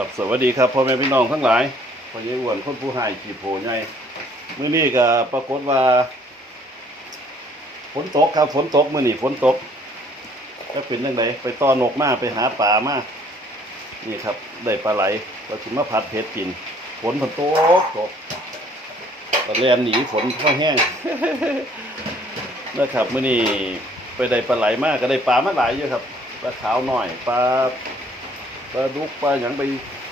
ครับสวัสดีครับพ่อแม่พี่น้องทั้งหลายพ่อใหญ่อ้วนคนผู้ให้ขี่โผใหญ่มื้อนี้ก็ปรากฏว่าฝนตกครับฝนตกมื้อนี้ฝนตกก็เป็นจังไดไปต้อนกมาไปหาปลามานี่ครับได้ปลาไหลเราสิมาผัดเผ็ดกิน ฝนมันตกตกตะแลนหนีฝนข้าแห้งนะครับมื้อนี้ไปได้ปลาไหลมากก็ได้ปลามาหลายอยู่ครับปลาขาวหน่อยปลา ลาดุกปลาหยังไป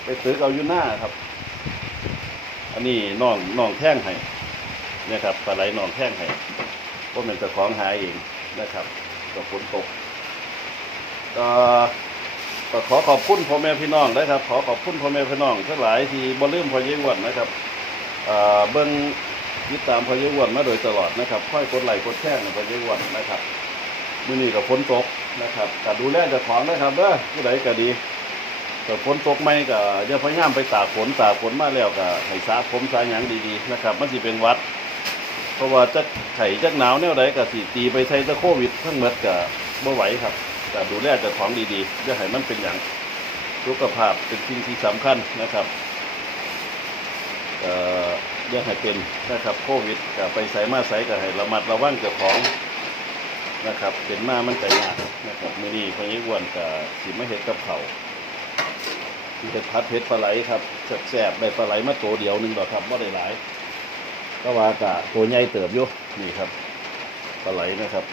ไปซื้อเอาอยู่หน้าครับ อันนี้น้องน้องแท่งให้เนี่ยครับปลาไหลน้องแท่งให้เพราะมันจะของหาเองนะครับก็ฝนตกก็ก็ขอขอบคุณพ่อแม่พี่น้องนะครับ ขอขอบคุณพ่อแม่พี่น้องทั้งหลายที่บ่ลืมพ่อเยี่ยงวันนะครับเบิ้งติดตามพ่อเยี่ยงวันมาโดยตลอดนะครับ ค่อยกดไลค์กดแชร์ในพ่อเยี่ยงวันนะครับมื้อนี้ก็ฝนตกนะครับก็ดูแลเจ้าของนะครับเด้อผู้ใดก็ดี ก็ฝนตกไหมก็อย่าพยายามไปตากฝนตากฝนมาแล้วก็ให้สาผมสาหยังดีๆนะครับ มันสิเป็นวัด เพราะว่าจะไข่จักหนาวแนวใดก็สิตีไปใช้ตะโควิด ทั้งหมดก็บ่ไหวครับก็ดูแลจ้าของดีๆอย่าให้มันเป็นอย่างสุขภาพเป็นสิ่งที่สำคัญนะครับเอ่ออย่าให้เป็นนะครับโควิดก็ไปใส่มาใส่ก็ให้ระมัดระวังเจ้าของนะครับเป็นมามันก็ยากนะครับมือนี้พอยิ่งอ้วนก็สิมาเฮ็ดกับเขาว ที่เป็นพัดเพชรปลาไหลครับแซ่บๆได้ปลาไหลมาตัวเดียวหนึงดอกครับไม่ได้หลายก็ว่ากะตัวใหญ่เติบอยู่นี่ครับปลาไหลนะครับ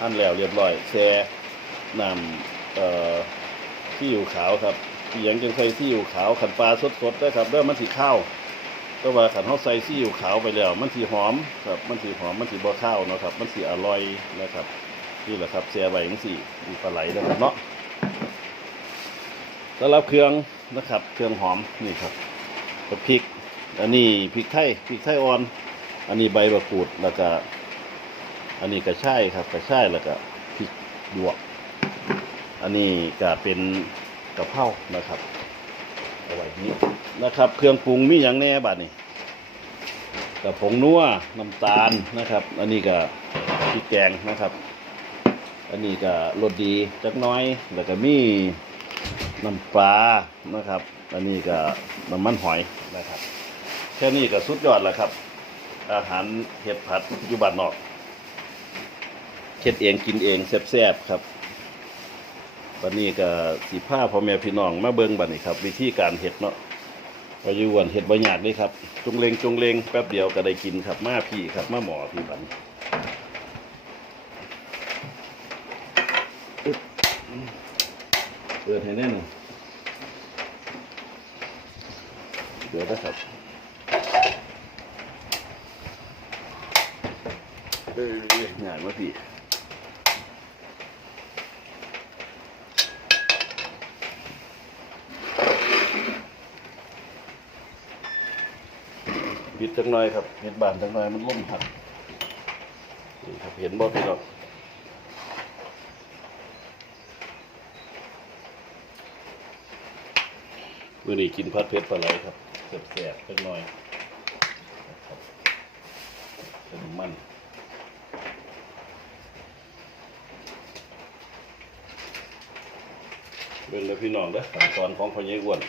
หั่นแล้วเรียบร้อยแช่นำเอ่อที่อยู่ขาวครับที่ยังจังใส่ที่อยู่ขาวขันปลาสดๆนะครับเริ่มมันสีข้าวก็ว่าขันเขาใส่ที่อยู่ขาวไปแล้ว มันสีหอมครับมันสีหอมมันสีบ่ข้าวเนาะครับมันสีอร่อยนะครับนี่แหละครับแช่ใบยังสีมีปลาไหลนะครับเนาะ สำหรับเครื่องนะครับ เครื่องหอมนี่ครับกับพริก อันนี้พริกไทยพริกไทยอ่อน อันนี้ใบมะกรูดแล้วก็อันนี้กระชายครับกระชายแล้วก็พริกหยวก อันนี้ก็เป็นกะเพรานะครับเอาไว้นี้นะครับ เครื่องปรุงมีอย่างแน่บัดนี้กับผงนัวน้ำตาลนะครับ อันนี้ก็พริกแกงนะครับ อันนี้ก็รสดีจักน้อยแล้วก็มี น้ำปลานะครับอันนี้ก็น้ำมันหอยนะครับแค่นี้ก็สุดยอดแล้วครับ อาหารเห็ดผัดอยู่บ้านนอกเฮ็ดเองกินเองแซ่บๆครับวันนี้ก็สีผ้าพ่อแม่พี่น้องมาเบิ่งบัดนี้ครับ วิธีการเห็ดเนาะไปยู่วนเห็ดบ่ยากเลยครับ จงเลงจงเลงแป๊บเดียวก็ได้กินครับ มาพี่ครับ มาหมอพี่บัดน เปิดให้แน่นเดี๋ยวนะครับเออง่ายมาพี่ปิดจังหน่อยครับเห็ดบานจังหน่อยมันล่มหักนี่ครับเห็นบ่พี่น้อง มื่อนี้กินพัดเพชรปลาไหลครับแสบๆจังหน่อยนะครับเป็นมันเป็นเลยพี่น้องเด้อขั้นตอนของพ่อใหญ่อ้วน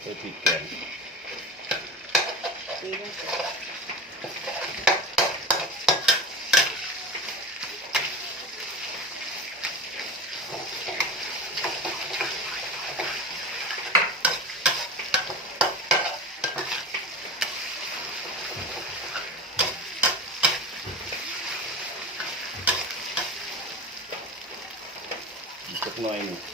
ใส่พริกแกง อี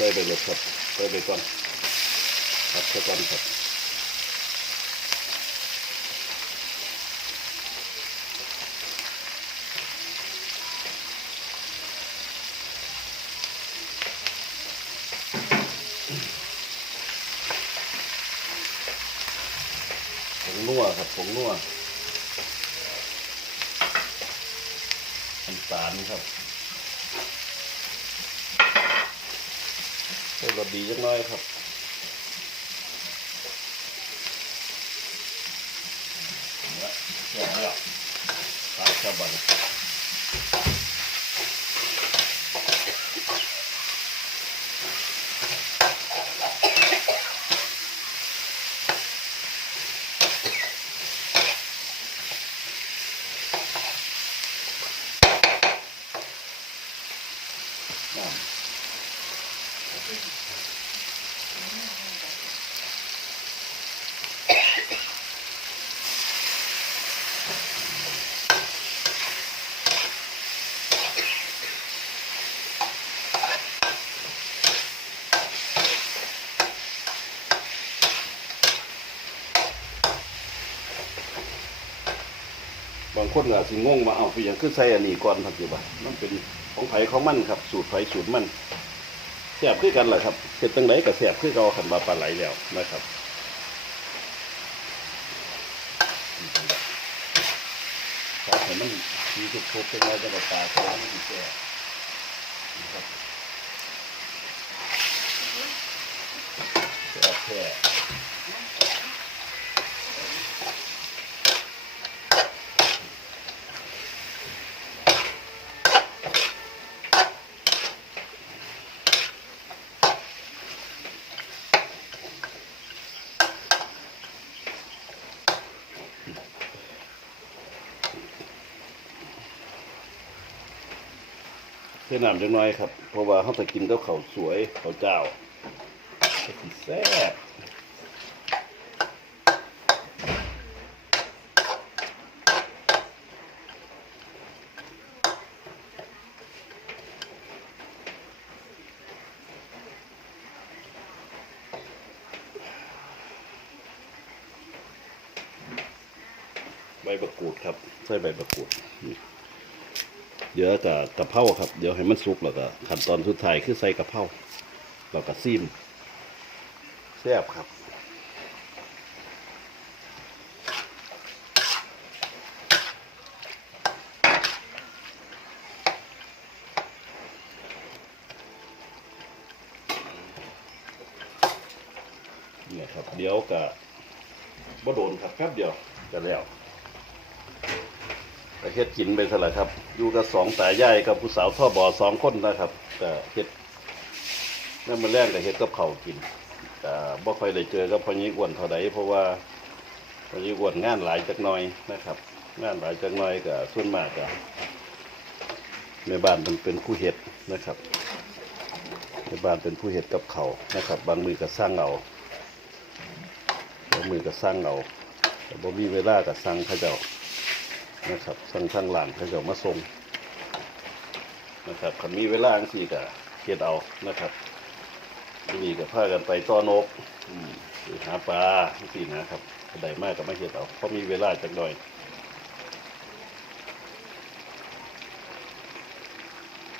ใส่ไปเลยครับใส่ไปก่อนครับใส่ก่อนครับผงนัวครับผงนัวน้ำตาลครับ ใส่รสดีจังน้อยครับเนี่ยแค่นี้วครับครับบัน คนอาจสิงงมาเอาไปอย่างขึ้นใส่อันนี้ก่อนครับอยู่บ่ามันเป็นของไผของมันครับ สูตรไผสูตรมันแซ่บคือกันแหละครับเฮ็ดจังไดก็แซ่บคือเก่าคันว่าปลาไหลแล้วนะครับถ้าให้มันมีทุกๆจังไดจะก็ตาใส่มันสิแซ่นะครับแซ่บแท้ เทน้ำจังน้อยครับ เพราะว่าเขาจะกินกับข้าวสวยข้าวเจ้าก็สิแซ่บใบมะกรูดครับใส่ใบมะกรูดนี่ เดี๋ยวกับกะเพราครับเดี๋ยวให้มันสุกแล้วก็ขั้นตอนสุดท้ายคือใส่กะเพราแล้วก็ซีมแซ่บครับเนี่ยครับเดี๋ยวกับบ่โดนครับแป๊บเดียวจะแล้ว เฮ็ดกินไปซะละครับ อยู่กับสองตายายกับผู้สาวท่อบ่อสองคนนะครับก็เฮ็ดนั่นมาแรกก็เฮ็ดกับเขากินก็บ่ค่อยได้เจอกับพ่อยี่อ้วนเท่าใดเพราะว่าพ่อยี่อ้วนงานหลายจักหน่อยนะครับ งานหลายจักหน่อยก็ส่วนมากก็แม่บ้านมันเป็นผู้เฮ็ดนะครับแม่บ้านเป็นผู้เฮ็ดกับเขานะครับ บางมือก็สร้างเอาบางมือก็สร้างเอาแต่บ่มีเวลาก็สั่งเขาเจ้า นะครับสั่งทางหลานเขาจะมาส่งนะครับคันมีเวลาจังซี่ก็เฮ็ดเอานะครับนี่ก็พากันไปต้อนกอืมหรือหาปลาจังซี่นะครับได้มากก็มาเฮ็ดเอาเพราะมีเวลาจักหน่อย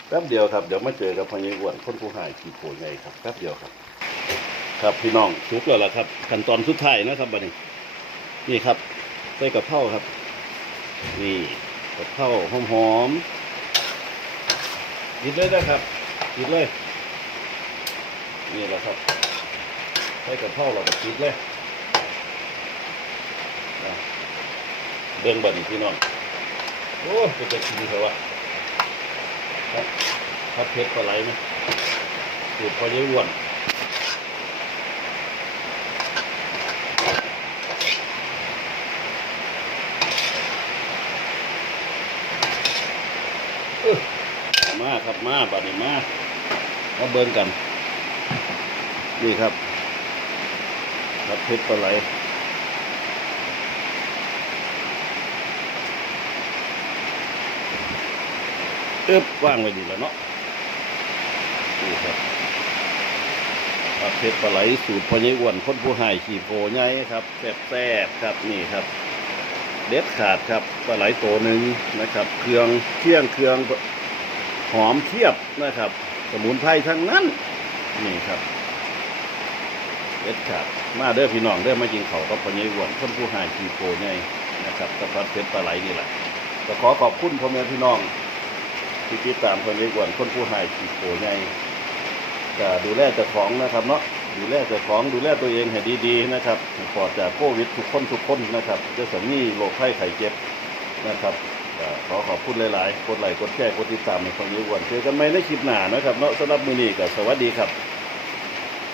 แป๊บเดียวครับเดี๋ยวมาเจอกับพญอ้วนคนผู้หายขี่โผล่ไงครับแป๊บเดียวครับ ครับพี่น้องสุกแล้วล่ะครับขั้นตอนสุดท้ายนะครับบัดนี้ นี่ครับใส่กะเพราครับ นี่กะเพราหอมหอมๆกินเลยนะครับกินเลย นี่แหละครับใส่กะเพราเราก็กินเลยเบิ่งบัดนี้พี่น้องโอ้เป็นจะกินเถอะวะครับครับเผ็ดปลาไหลไหมสูตรพอเยอ้วน มาบัดนี้มามาเบิ่งกัน นี่ครับ ครับเพชรปลาไหลเอ๊บว่างไว้ดีแล้วเนาะนี่ครับปลาเผ็ดปลาไหลสูตรพญ่อ้วนคนผู้หายขี่โพใหญ่ครับแซ่บๆครับนี่ครับ เด็ดขาดครับปลาไหลโตหนึ่งนะครับ เครื่องเคี่ยงเครื่อง หอมเทียบนะครับ สมุนไพรทั้งนั้น นี่ครับเด็ดขาดมาเด้อพี่น้องเด้อมากินเขากับพ่อใหญ่อ้วนคนผู้หายขีโพใหญ่นะครับกับปลาเผ็ดปลาไหลนี่แหละก็ขอขอบคุณพ่อแม่พี่น้องที่ติดตามพ่อใหญ่อ้วนคนผู้หายขีโพใหญ่ก็ดูแลเจ้าของนะครับเนาะดูแลเจ้าของดูแลตัวเองให้ดีๆนะครับปลอดจากโควิดทุกคนทุกคนนะครับจะสมีโรคไข้ไข้เจ็บนะครับ ขอขอบคุณหลายๆกดไลค์กดแชร์กดติดตามในความยุ่งวันเจอกันใหม่ในคลิปหน้านะครับเนาะสำหรับมือนี้ก็สวัสดีครับ